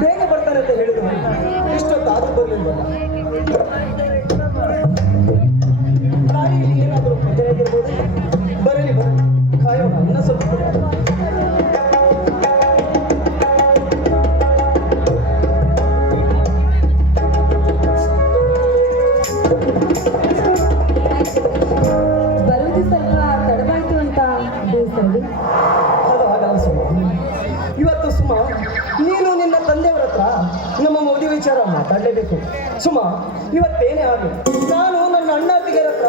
ಬೇಗ ಬರ್ತಾರೆ ಅಂತ ಹೇಳಿದ್ರು. ಇಷ್ಟೊತ್ತು ಆದ್ರೂ ಇವತ್ತು ಸುಮ ನೀನು ನಿನ್ನ ತಂದೆಯವರ ಹತ್ರ ನಮ್ಮ ಮದುವೆ ವಿಚಾರ ಮಾತಾಡಲೇಬೇಕು. ಸುಮ ಇವತ್ತೇನೇ ಆಗಲಿ ನಾನು ನನ್ನ ಅಣ್ಣ ಅತ್ತಿಗೆಯರ ಹತ್ರ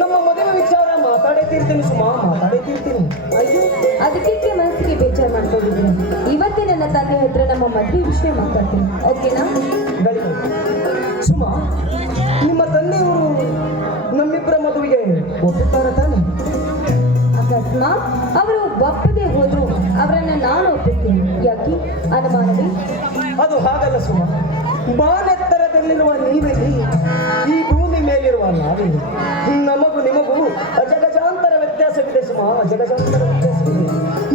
ನಮ್ಮ ಮದುವೆ ವಿಚಾರ ಮಾತಾಡೇ ತೀರ್ತೀನಿ ಸುಮ ಮಾತಾಡೇ ತೀರ್ತೀನಿ ಅಯ್ಯೋ ಅದಕ್ಕೆ ಮನಸ್ಸಿಗೆ ಬೇಜಾರು ಮಾಡ್ಕೊಂಡಿದ್ದೀನಿ ಇವತ್ತೇ ನನ್ನ ತಂದೆ ಹತ್ರ ನಮ್ಮ ಮದುವೆ ವಿಷಯ ಮಾತಾಡ್ತೀನಿ. ಓಕೆನಾ? ಬೆಳಿಗ್ಗೆ. ಸುಮ ನಿಮ್ಮ ತಂದೆಯವರು ನಮ್ಮಿಬ್ಬರ ಮದುವೆಗೆ ಒಪ್ಪುತ್ತಾರ ತಾನೆ? ಅಕಸ್ಮಾತ್ ಅವರು ಒಪ್ಪದೆ ಹೋದ್ರು ಅವರನ್ನ ನಾನು ಒಪ್ಪಿಸ್ತೀನಿ. ಯಾಕೆ? ಅನುಮಾನವೇ? ಅದು ಹಾಗಲ್ಲ ಸುಮ. ಬಾನೆತ್ತರದಲ್ಲಿರುವ ನೀವೆಲ್ಲಿ ಈ ಭೂಮಿ ಮೇಲಿರುವ ನಾವೇ ನಮಗೂ ನಿಮಗೂ ಅಜಗಜಾಂತರ ವ್ಯತ್ಯಾಸವಿದೆ ಸುಮ ಅಜಗಜಾಂತರ ವ್ಯತ್ಯಾಸವಿದೆ.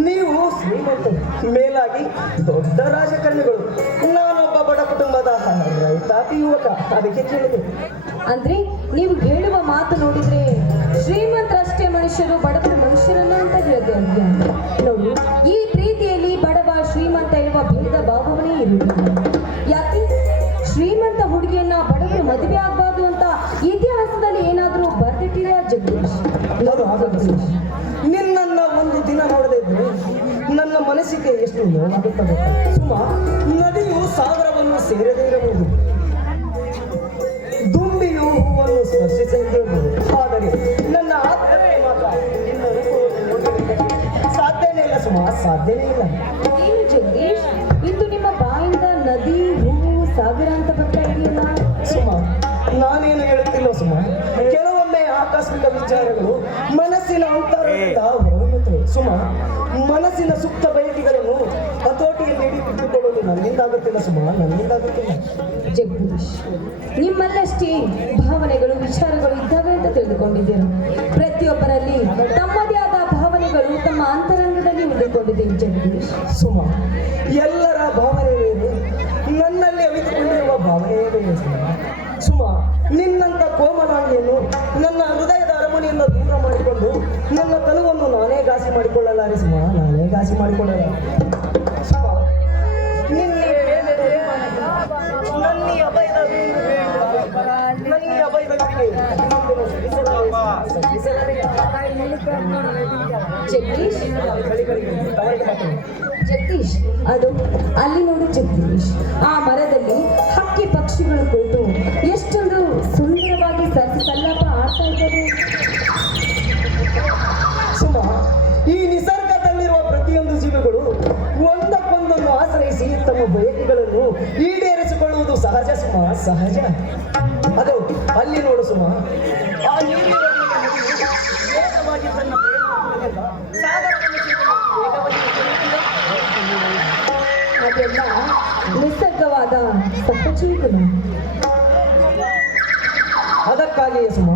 ನೀವು ಶ್ರೀಮಂತ ಮೇಲಾಗಿ ದೊಡ್ಡ ರಾಜಕಾರಣಿಗಳು. ನಾನೊಬ್ಬ ಬಡ ಕುಟುಂಬದ ರೈತಾಪಿ ಯುವಕ. ಅದಕ್ಕೆ ಕೇಳಿದೆ. ಅಂದ್ರೆ ನೀವು ಹೇಳುವ ಮಾತು ನೋಡಿದ್ರೆ ಶ್ರೀಮಂತರಷ್ಟೇ ಮನುಷ್ಯರು, ಬಡವರು ಮನುಷ್ಯರಲ್ಲ ಅಂತ ಹೇಳಿದೆ ನೋಡಿ ನೋಡು, ಈ ಪ್ರೀತಿಯಲ್ಲಿ ಬಡವ, ಶ್ರೀಮಂತ ಇರುವ ಭೇದ ಭಾವವೇ ಇರುವುದಿಲ್ಲ. ಯಾಕೆ? ಶ್ರೀಮಂತ ಹುಡುಗಿಯನ್ನ ಬಡವರು ಮದುವೆ ಆಗಬಾರ್ದು ಅಂತ ಇತಿಹಾಸದಲ್ಲಿ ಏನಾದರೂ ಬರೆದಿಟ್ಟಿದೆಯಾ ಜಗದೀಶ್? ನಿನ್ನನ್ನ ಒಂದು ದಿನ ನೋಡದೇ ಇದ್ರೆ ನನ್ನ ಮನಸ್ಸಿಗೆ ಎಷ್ಟು ನೋವಾಗುತ್ತದೆ ಸುಮ, ನದಿಯು ಸಾಗರವನ್ನು ಸೇರದೇ ಇರಬಹುದು. ಸಾಧ್ಯನೇ ಇಲ್ಲ. ಏನು ಜಗದೀಶ್ ಇಂದು ನಿಮ್ಮ ಬಾಯಿಂದ ನದಿ ಹೂವು ಸಾಗರ ಅಂತ ಬರ್ತಾ ಇದೆಯಲ್ಲ? ಸುಮ ನಾನೇನು ಹೇಳುತ್ತಿಲ್ಲ ಸುಮ ಕೆಲವೊಮ್ಮೆ ಆಕಸ್ಮಿಕ ವಿಚಾರಗಳು ಮನಸ್ಸಿನ ಅಂತರದಿಂದ ಹೊರಗುತ್ತವೆ ಸುಮ ಮನಸ್ಸಿನ ಸುಪ್ತ ಬಯಕೆಗಳನ್ನು ಹತೋಟಿಯಲ್ಲಿ ಹಿಡಿದಿಟ್ಟುಕೊಳ್ಳಲು ನನ್ನಿಂದಾಗುತ್ತಿಲ್ಲ ಸುಮ ನನ್ನಿಂದಾಗುತ್ತಿಲ್ಲ ಜಗದೀಶ್ ನಿಮ್ಮಲ್ಲಷ್ಟೇ ಭಾವನೆಗಳು ವಿಚಾರಗಳು ಇದ್ದಾವೆ ಅಂತ ತಿಳಿದುಕೊಂಡಿದ್ದೀರ? ಪ್ರತಿಯೊಬ್ಬರಲ್ಲಿ ತಮ್ಮದೇ ಆದ ಭಾವನೆಗಳು ತಮ್ಮ ಅಂತರಂಗದಲ್ಲಿ ಉಳಿದುಕೊಂಡಿದೆ ಜಗದೀಶ್ ಸುಮ, ಎಲ್ಲರ ಬೇರೆ ನನ್ನಲ್ಲಿ ಅವಿತುಕೊಂಡಿರುವ ಬೇರೆ ಸುಮ. ನಿನ್ನಂಥ ಕೋಮಲಾಂಗಿಯನ್ನು ನನ್ನ ಹೃದಯದ ಅರಮನೆಯನ್ನು ದೂರ ಮಾಡಿಕೊಂಡು ನನ್ನ ತನುವನ್ನು ನಾನೇ ಘಾಸಿ ಮಾಡಿಕೊಳ್ಳಲಾರೆ ಸುಮ. ನಾನೇ ಘಾಸಿ ಮಾಡಿಕೊಳ್ಳಲಾರೆ. ಸುಮ ನಿನ್ನ ಅಭಯದ. ನನ್ನಿ ಅಭಯದ ಜಗದೀಶ್. ಜಗದೀಶ್, ಅದು ಅಲ್ಲಿ ನೋಡು ಜಗದೀಶ್. ಆ ಮರದಲ್ಲಿ ಹಕ್ಕಿ ಪಕ್ಷಿಗಳು ಕುಳಿತು ಎಷ್ಟೊಂದು ಸುಂದರವಾಗಿ ಸರ್ಸಿ ಸಲ್ಲಾಪ ಆಡ್ತಾ ಇದ್ದಾರೆ. ಸುಮ, ಈ ನಿಸರ್ಗದಲ್ಲಿರುವ ಪ್ರತಿಯೊಂದು ಜೀವಿಗಳು ಒಂದಕ್ಕೊಂದನ್ನು ಆಶ್ರಯಿಸಿ ತಮ್ಮ ಬಯಕೆಗಳನ್ನು ಈಡೇರಿಸಿಕೊಳ್ಳುವುದು ಸಹಜ ಸುಮ, ಸಹಜ. ಅದು ಅಲ್ಲಿ ನೋಡು ಸುಮ, ಆ ನೀರಿನ ತನ್ನ ನಿಸರ್ಗವಾದ ಸಹಜೀವಿಗಳು ಅದಕ್ಕಾಗಿಯೇ ಸುಮ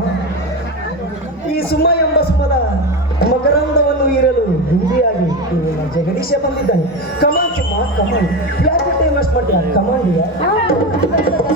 ಈ ಸುಮ ಎಂಬ ಸುಮದ ಮಕರಂದವನ್ನು ಇರಲು ಹಿಂದಿಯಾಗಿ ಜಗದೀಶ ಬಂದಿದ್ದಾನೆ. ಕಮಾಂಡ್ ಸುಮ ಕಮಾಂಡ್ ಯಾಕೆ ಟೈಮ್ ವೇಸ್ಟ್ ಮಾಡ್ತೀಯ ಕಮಾಂಡ್ ಇದೆ